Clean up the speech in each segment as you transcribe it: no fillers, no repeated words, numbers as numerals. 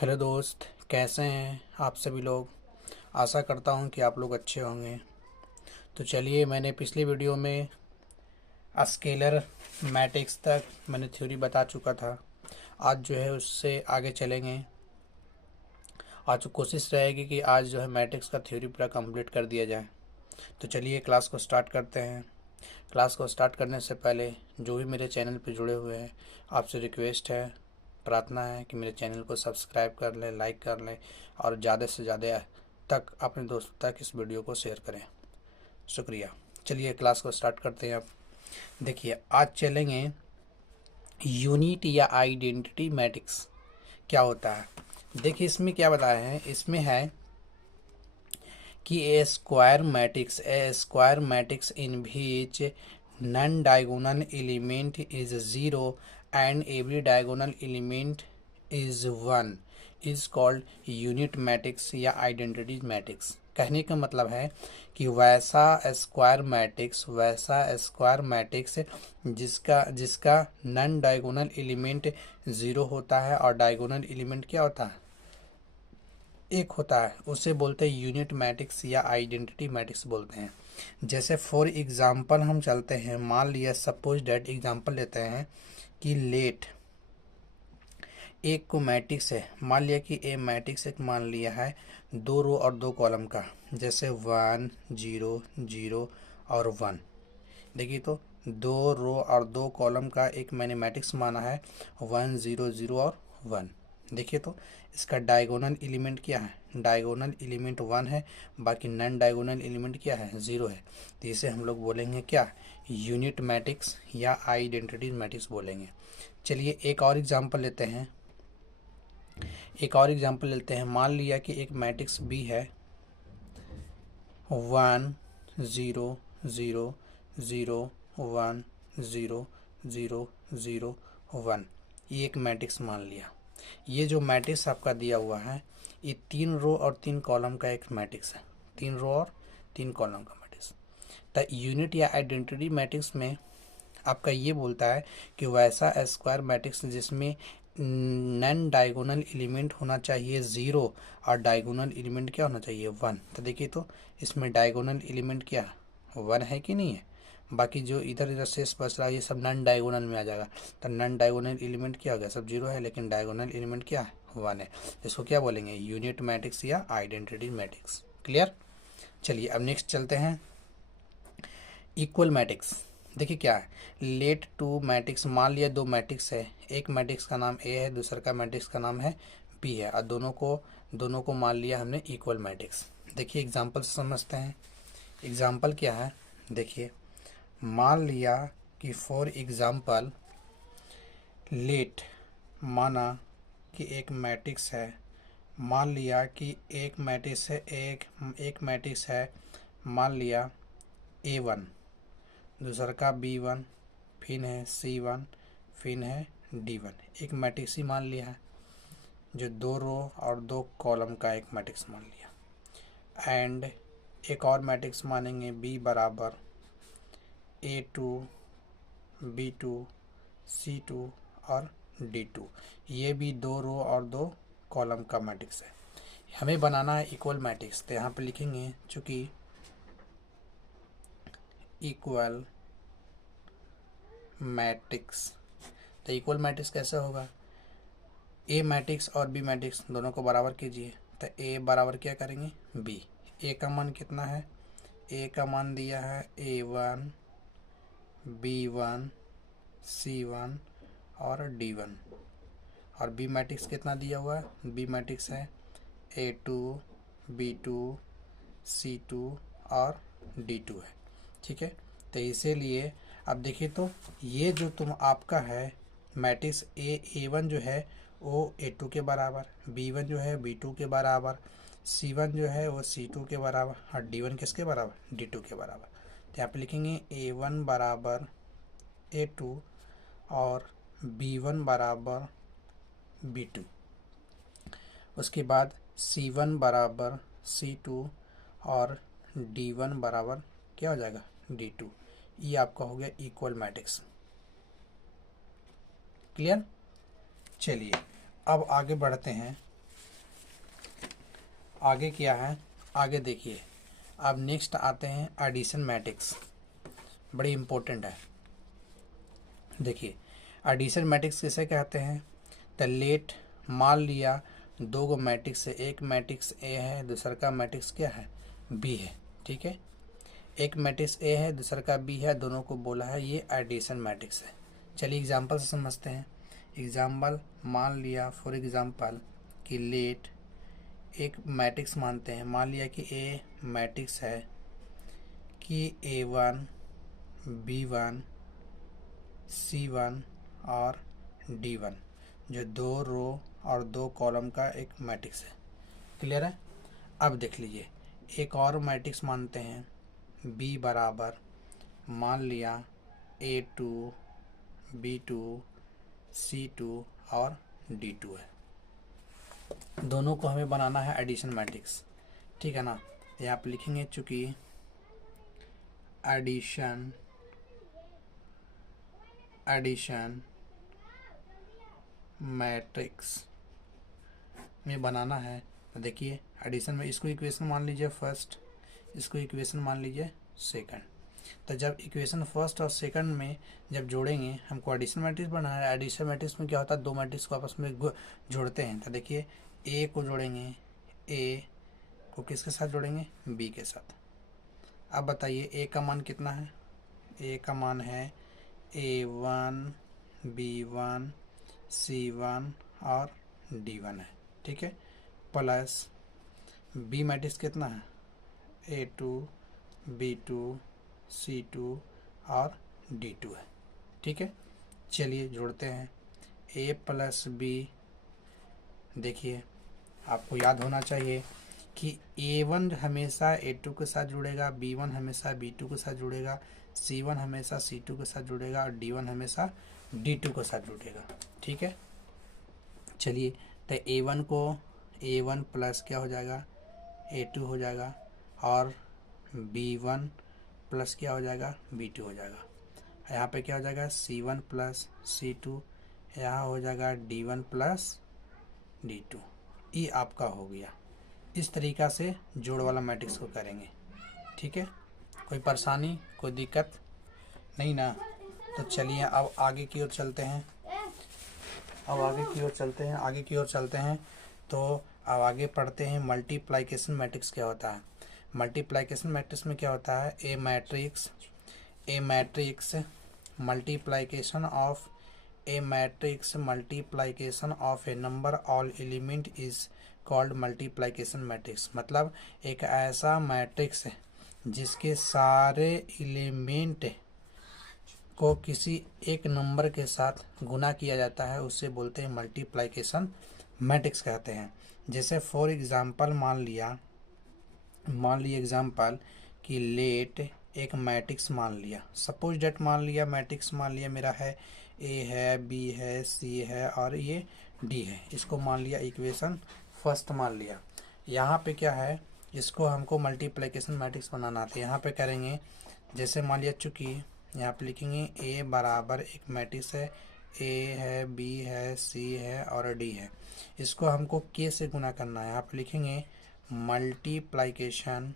Hello दोस्त, कैसे हैं आप सभी लोग। आशा करता हूं कि आप लोग अच्छे होंगे। तो चलिए, मैंने पिछली वीडियो में स्केलर मैट्रिक्स तक मैंने थ्योरी बता चुका था। आज जो है उससे आगे चलेंगे। आज कोशिश रहेगी कि आज जो है मैट्रिक्स का थ्योरी पूरा कंप्लीट कर दिया जाए। तो चलिए क्लास को स्टार्ट करते हैं। क्लास को स्टार्ट करने से पहले जो भी मेरे चैनल पर जुड़े हुए हैं, आपसे रिक्वेस्ट है, प्रार्थना है कि मेरे चैनल को सब्सक्राइब कर लें, लाइक कर लें और ज़्यादा से ज़्यादा तक अपने दोस्तों तक इस वीडियो को शेयर करें। शुक्रिया। चलिए क्लास को स्टार्ट करते हैं। अब देखिए, आज चलेंगे यूनिट या आइडेंटिटी मैट्रिक्स क्या होता है। देखिए इसमें क्या बताया है, इसमें है कि a square matrix in which non diagonal element is zero and every diagonal element is one is called unit matrix या आइडेंटिटी मैट्रिक्स। कहने का मतलब है कि वैसा स्क्वायर मैट्रिक्स जिसका जिसका नन डायगोनल एलिमेंट ज़ीरो होता है और डायगोनल एलिमेंट क्या होता है, एक होता है, उसे बोलते हैं यूनिट मैट्रिक्स या आइडेंटिटी मैट्रिक्स बोलते हैं। जैसे फॉर एग्जांपल हम चलते हैं, मान लिया सपोज डेट एग्जांपल लेते हैं कि लेट एक को मैट्रिक्स है, मान लिया कि ए मैट्रिक्स एक मान लिया है 2 रो और 2 कॉलम का, जैसे 1 0 0 और 1। देखिए तो 2 रो और 2 कॉलम का एक मैंने मैट्रिक्स माना है 1 0 0 और 1। देखिए तो इसका डायगोनल एलिमेंट क्या है, डायगोनल एलिमेंट 1 है, बाकी नॉन डायगोनल एलिमेंट क्या है, 0 है। तो इसे हम लोग बोलेंगे क्या, यूनिट मैट्रिक्स या आइडेंटिटी मैट्रिक्स बोलेंगे। चलिए एक और एग्जांपल लेते हैं। मान लिया कि एक मैट्रिक्स बी है 1 0 0 0 1 0 0 0 1, ये एक मैट्रिक्स मान लिया। ये जो मैट्रिक्स आपका दिया हुआ है, ये 3 रो और 3 कॉलम का एक मैट्रिक्स है, 3 रो और 3 कॉलम का मैट्रिक्स। तो यूनिट या आइडेंटिटी मैट्रिक्स में आपका ये बोलता है कि वैसा स्क्वायर मैट्रिक्स जिसमें नन डायगोनल एलिमेंट होना चाहिए 0 और डायगोनल एलिमेंट क्या होना चाहिए 1। तो देखिए तो इसमें डायगोनल एलिमेंट क्या 1 है कि नहीं है, बाकी जो इधर इधर शेष बच रहा है ये सब नन डायगोनल में आ जाएगा। तो नन डायगोनल एलिमेंट क्या हो गया, सब 0 है, लेकिन डायगोनल एलिमेंट क्या है 1 है। इसको क्या बोलेंगे, यूनिट मैट्रिक्स या आइडेंटिटी मैट्रिक्स। क्लियर। चलिए अब नेक्स्ट चलते हैं, इक्वल मैट्रिक्स। देखिए क्या है, लेट टू मैट्रिक्स, मान लिया 2 मैट्रिक्स है, एक मैट्रिक्स का नाम ए है, दूसरे का मैट्रिक्स का नाम है बी है, और दोनों को मान लिया हमने इक्वल मैट्रिक्स। देखिए एग्जांपल से समझते हैं। एग्जांपल क्या है, देखिए मान लिया कि फॉर एग्जांपल लेट, माना कि एक मैट्रिक्स है, मान लिया कि एक मैट्रिक्स है, मान लिया A1, दूसरा का B1, फिर है C1, फिर है D1। एक मैट्रिक्स ही मान लिया है, जो 2 रो और 2 कॉलम का एक मैट्रिक्स मान लिया। एंड एक और मैट्रिक्स मानेंगे B बराबर A2 B2 C2 और D2। ये भी 2 रो और 2 कॉलम का मैट्रिक्स है। हमें बनाना है इक्वल मैट्रिक्स, तो यहाँ पे लिखेंगे चूँकि इक्वल मैट्रिक्स। तो इक्वल मैट्रिक्स कैसे होगा, ए मैट्रिक्स और बी मैट्रिक्स दोनों को बराबर कीजिए। तो ए बराबर क्या करेंगे बी। ए का मान कितना है, ए का मान दिया है A1 B1 C1 और D1। और बी मैट्रिक्स कितना दिया हुआ है, बी मैट्रिक्स है A2 B2 C2 और D2 है। ठीक है, तो इसीलिए अब देखिए तो ये जो तुम आपका है मैट्रिक्स A1 जो है वो A2 के बराबर, B1 जो है B2 के बराबर, C1 जो है वो C2 के बराबर और D1 किसके बराबर, D2 के बराबर। तो यहाँ पे लिखेंगे A1 बराबर A2 और B1 बराबर B2। उसके बाद C1 बराबर C2 और D1 बराबर क्या हो जाएगा D2। ये आपका हो गया इक्वल मैट्रिक्स। क्लियर। चलिए अब आगे बढ़ते हैं। आगे क्या है, आगे देखिए। अब नेक्स्ट आते हैं एडिशन मैट्रिक्स, बड़ी इंपॉर्टेंट है। देखिए एडिशन मैट्रिक्स किसे कहते हैं, तो लेट मान लिया दो गो मैट्रिक्स है, एक मैट्रिक्स ए है, दूसरा का मैट्रिक्स क्या है, बी है। ठीक है, एक मैट्रिक्स ए है, दूसरा का बी है, दोनों को बोला है ये एडिशन मैट्रिक्स है। चलिए एग्जांपल से समझते हैं। एग्जांपल मान लिया फॉर एग्जांपल कि लेट एक मैट्रिक्स मानते हैं, मान लिया कि ए मैट्रिक्स है कि A1 B1 C1 और D1, जो दो रो और दो कॉलम का एक मैट्रिक्स है। क्लियर है। अब देख लीजिए एक और मैट्रिक्स मानते हैं, B बराबर मान लिया A2 B2 C2 और D2 है। दोनों को हमें बनाना है एडिशन मैट्रिक्स, ठीक है ना। यहाँ पे लिखेंगे चूंकि एडिशन मैट्रिक्स में बनाना है, तो देखिए एडिशन में इसको इक्वेशन मान लीजिए फर्स्ट, इसको इक्वेशन मान लीजिए सेकंड। तो जब इक्वेशन फर्स्ट और सेकंड में जब जोड़ेंगे, हमको एडिशन मैट्रिक्स बनाना है। एडिशन मैट्रिक्स में क्या होता है, दो मैट्रिक्स को आपस में जोड़ते हैं। तो देखिए ए को जोड़ेंगे, ए को किसके साथ जोड़ेंगे, बी के साथ। अब बताइए ए का मान कितना है, ए का मान है A1 B1 C1 और D1 है। ठीक है, प्लस बी मैट्रिक्स कितना है, A2 B2 C2 और D2 है। ठीक है, चलिए जोड़ते हैं A प्लस बी। देखिए आपको याद होना चाहिए कि A1 हमेशा A2 के साथ जुड़ेगा, B1 हमेशा B2 के साथ जुड़ेगा, C1 हमेशा C2 के साथ जुड़ेगा और D1 हमेशा D2 के साथ जुड़ेगा। ठीक है, चलिए तो A1 को A1 प्लस क्या हो जाएगा, A2 हो जाएगा, और B1 प्लस क्या हो जाएगा, B2 हो जाएगा। यहाँ पे क्या हो जाएगा, C1 प्लस C2, यहाँ हो जाएगा D1 प्लस D2। ये आपका हो गया। इस तरीक़ा से जोड़ वाला मैट्रिक्स को करेंगे। ठीक है, कोई परेशानी कोई दिक्कत नहीं ना। तो चलिए अब आगे की ओर चलते हैं, आगे की ओर चलते हैं। तो अब आगे पढ़ते हैं मल्टीप्लिकेशन मैट्रिक्स क्या होता है। मल्टीप्लिकेशन मैट्रिक्स में क्या होता है, a matrix multiplication of a number all element is called multiplication matrix. मतलब एक ऐसा मैट्रिक्स है जिसके सारे एलिमेंट को किसी एक नंबर के साथ गुना किया जाता है, उससे बोलते हैं मल्टीप्लिकेशन मैट्रिक्स कहते हैं। जैसे फॉर एग्जांपल मान लिया एग्जांपल कि लेट एक मैट्रिक्स मान लिया, सपोज डेट मान लिया मैट्रिक्स मान लिया मेरा है ए है बी है सी है और ये डी है। इसको मान लिया इक्वेशन फर्स्ट मान लिया। यहाँ पे क्या है, इसको हमको मल्टीप्लिकेशन मैट्रिक्स बनाना आता है। यहाँ पे करेंगे जैसे मान लिया, चूँकि यहाँ पे लिखेंगे ए बराबर एक मैट्रिक्स है, ए है बी है सी है और डी है। इसको हमको के से गुना करना है। यहाँ पे लिखेंगे multiplication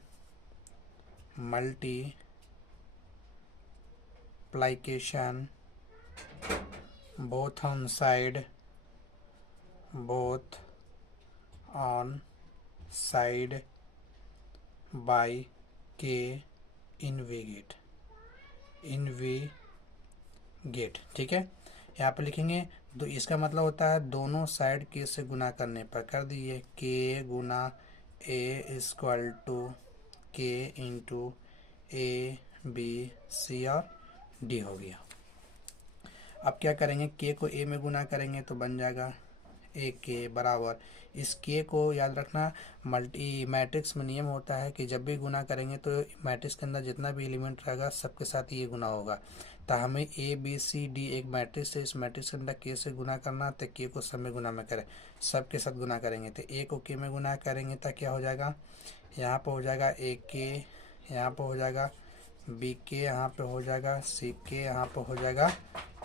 both on side by के इनविगेट। ठीक है, यहाँ पे लिखेंगे तो इसका मतलब होता है दोनों साइड के से गुना करने पर कर दिए के गुना ए इक्वल टू के इंटू ए बी सी और डी हो गया। अब क्या करेंगे, के को ए में गुना करेंगे तो बन जाएगा ए के बराबर। इस के को याद रखना, मल्टी मैट्रिक्स में नियम होता है कि जब भी गुना करेंगे तो मैट्रिक्स के अंदर जितना भी एलिमेंट रहेगा सबके साथ ये गुना होगा। तो हमें ए बी सी डी एक मैट्रिक्स है, इस मैट्रिक्स के अंदर के से गुना करना, तो के को सब में गुना में करें, सबके साथ गुना करेंगे। तो ए को के में गुना करेंगे तो क्या हो जाएगा, यहाँ पर हो जाएगा ए के, यहाँ पर हो जाएगा बी के, यहाँ पे हो जाएगा सी के, यहाँ पे हो जाएगा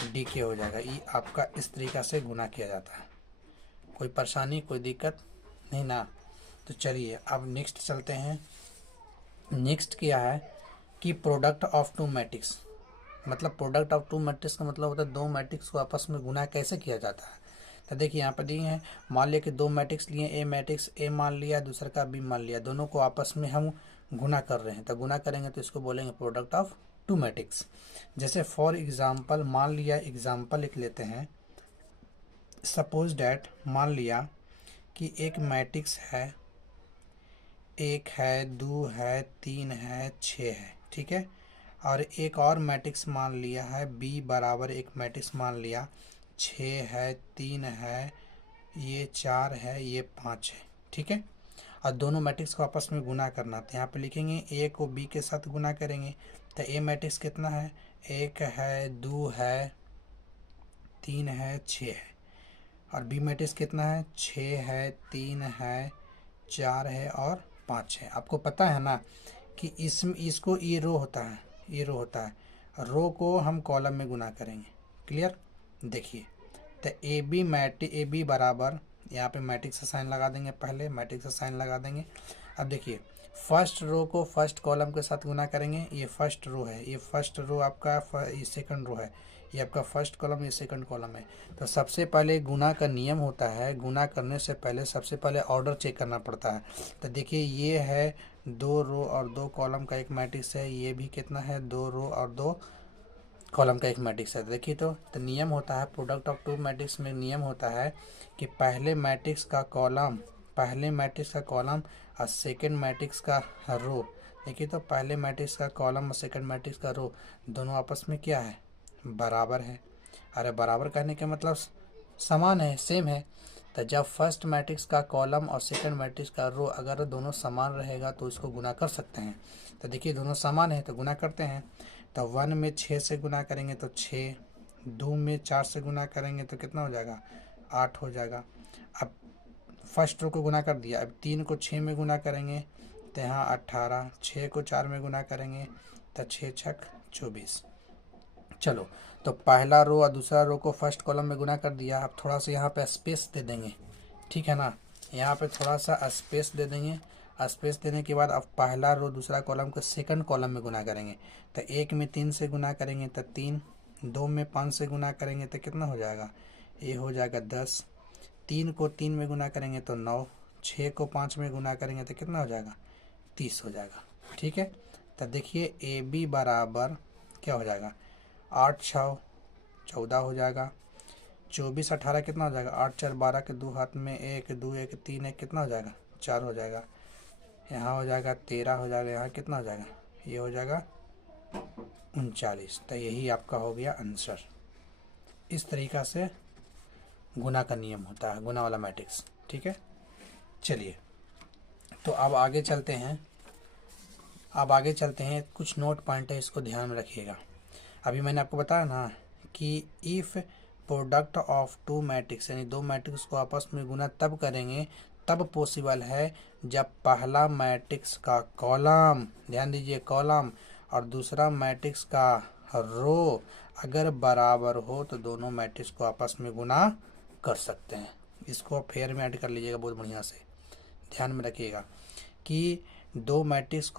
डी के हो जाएगा। ये आपका इस तरीक़ा से गुना किया जाता है। कोई परेशानी कोई दिक्कत नहीं ना। तो चलिए अब नेक्स्ट चलते हैं। नेक्स्ट क्या है कि प्रोडक्ट ऑफ टू मैट्रिक्स, मतलब प्रोडक्ट ऑफ टू मैट्रिक्स का मतलब होता है दो मैट्रिक्स को आपस में गुना कैसे किया जाता है। तो देखिए यहाँ पर दिए हैं, मान लिया कि दो मैट्रिक्स लिए, ए मैट्रिक्स ए मान लिया, दूसरा का बी मान लिया, दोनों को आपस में हम गुना कर रहे हैं। तो गुना करेंगे तो इसको बोलेंगे प्रोडक्ट ऑफ टू मैट्रिक्स। जैसे फॉर एग्जाम्पल, मान लिया, एग्जाम्पल लिख लेते हैं। सपोज डैट, मान लिया कि एक मैट्रिक्स है, एक है, दो है, तीन है, छः है, ठीक है। और एक और मैट्रिक्स मान लिया है, बी बराबर एक मैट्रिक्स मान लिया, छः है, तीन है, ये चार है, ये पाँच है, ठीक है। और दोनों मैट्रिक्स को आपस में गुना करना, तो यहाँ पे लिखेंगे ए को बी के साथ गुना करेंगे। तो ए मैट्रिक्स कितना है, एक है, दो है, तीन है, छः है। और बी मैट्रिक्स कितना है, छः है, तीन है, चार है और पाँच है। आपको पता है ना कि इसको ये रो होता है, ये रो होता है, रो को हम कॉलम में गुना करेंगे। क्लियर। देखिए तो ए बी बराबर, यहाँ पे मैट्रिक्स का साइन लगा देंगे, पहले मैट्रिक्स का साइन लगा देंगे। अब देखिए फर्स्ट रो को फर्स्ट कॉलम के साथ गुना करेंगे, ये फर्स्ट रो है, ये फर्स्ट रो आपका, ये सेकंड रो है, ये आपका फर्स्ट कॉलम, ये सेकंड कॉलम है। तो सबसे पहले गुना का नियम होता है, गुना करने से पहले सबसे पहले ऑर्डर चेक करना पड़ता है। तो देखिए ये है दो रो और दो कॉलम का एक मैट्रिक्स है, ये भी कितना है, दो रो और दो कॉलम का एक मैट्रिक्स है। देखिए तो नियम होता है प्रोडक्ट ऑफ टू मैट्रिक्स में, नियम होता है कि पहले मैट्रिक्स का कॉलम और सेकंड मैट्रिक्स का रो। देखिए तो पहले मैट्रिक्स का कॉलम और सेकंड मैट्रिक्स का रो दोनों आपस में क्या है, बराबर है। अरे बराबर कहने का मतलब समान है, सेम है। तो जब फर्स्ट मैट्रिक्स का कॉलम और सेकंड मैट्रिक्स का रो अगर दोनों समान रहेगा तो इसको गुना कर सकते हैं। तो देखिए दोनों समान है तो गुना करते हैं। तो 1 में 6 से गुना करेंगे तो 6, 2 में 4 से गुना करेंगे तो कितना हो जाएगा, 8 हो जाएगा। अब फर्स्ट रो को गुना कर दिया, अब 3 को 6 में गुना करेंगे तो यहाँ 18, 6 को 4 में गुना करेंगे तो 6 छक 24। चलो तो पहला रो और दूसरा रो को फर्स्ट कॉलम में गुना कर दिया। अब थोड़ा सा यहाँ पे स्पेस दे देंगे, ठीक है ना, यहाँ पे थोड़ा सा स्पेस दे देंगे। स्पेस देने के बाद अब पहला रो दूसरा कॉलम को सेकंड कॉलम में गुना करेंगे। तो 1 में 3 से गुना करेंगे तो 3, 2 में 5 से गुना करेंगे तो कितना हो जाएगा, ये हो जाएगा 10, 3 को 3 में गुना करेंगे तो 9, 6 को 5 में गुना करेंगे तो कितना हो जाएगा, 30 हो जाएगा, ठीक है। तो देखिए ए बी बराबर क्या हो जाएगा, 8 6 14 हो जाएगा, 24 18 कितना हो जाएगा, 8 4 12 के दो हाथ में 1 2 1 3 1 कितना हो जाएगा, 4 हो जाएगा। यहाँ हो जाएगा 13 हो जाएगा, यहाँ कितना हो जाएगा, ये हो जाएगा 39। तो यही आपका हो गया आंसर। इस तरीक़ा से गुना का नियम होता है, गुना वाला मैट्रिक्स, ठीक है। चलिए तो अब आगे चलते हैं, कुछ नोट पॉइंट है, इसको ध्यान में रखिएगा। अभी मैंने आपको बताया ना कि if product of two matrix, यानी दो मैट्रिक्स को आपस में गुना तब करेंगे, तब पॉसिबल है जब पहला मैट्रिक्स का कॉलम, ध्यान दीजिए कॉलम, और दूसरा मैट्रिक्स का रो अगर बराबर हो तो दोनों मैट्रिक्स को आपस में गुना कर सकते हैं। इसको फेयर में ऐड कर लीजिएगा बहुत बढ़िया से, ध्यान में रखिएगा कि दो मैट्रिक्स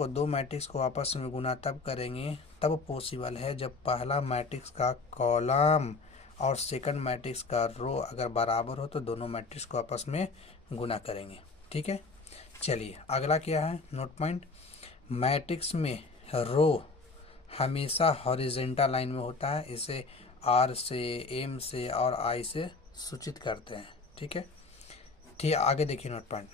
को आपस में गुना तब करेंगे, तब पॉसिबल है जब पहला मैट्रिक्स का कॉलम और सेकंड मैट्रिक्स का रो अगर बराबर हो तो दोनों मैट्रिक्स को आपस में गुना करेंगे, ठीक है। चलिए अगला क्या है नोट पॉइंट, मैट्रिक्स में रो हमेशा हॉरिजॉन्टल लाइन में होता है, इसे आर से, एम से और आई से सूचित करते हैं, ठीक है। ठीक, आगे देखिए नोट पॉइंट,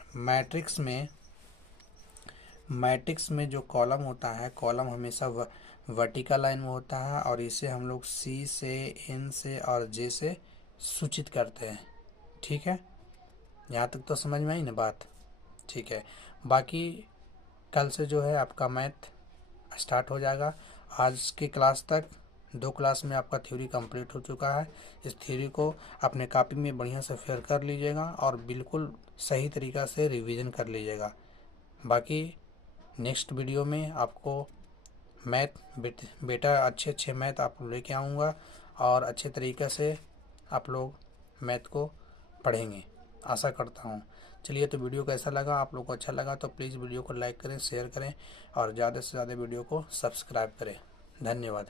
मैट्रिक्स में जो कॉलम होता है, कॉलम हमेशा वर्टिकल लाइन में होता है और इसे हम लोग सी से, एन से और जे से सूचित करते हैं, ठीक है। यहाँ तक तो समझ में आई ना बात, ठीक है। बाकी कल से जो है आपका मैथ स्टार्ट हो जाएगा। आज की क्लास तक 2 क्लास में आपका थ्योरी कंप्लीट हो चुका है। इस थ्योरी को अपने कॉपी में बढ़िया से फिल कर लीजिएगा और बिल्कुल सही तरीक़ा से रिवीजन कर लीजिएगा। बाकी नेक्स्ट वीडियो में आपको मैथ बेटा अच्छे मैथ आप लेके आऊँगा और अच्छे तरीक़े से आप लोग मैथ को पढ़ेंगे, आशा करता हूँ। चलिए, तो वीडियो कैसा लगा, आप लोग को अच्छा लगा तो प्लीज़ वीडियो को लाइक करें, शेयर करें और ज़्यादा से ज़्यादा वीडियो को सब्सक्राइब करें। धन्यवाद।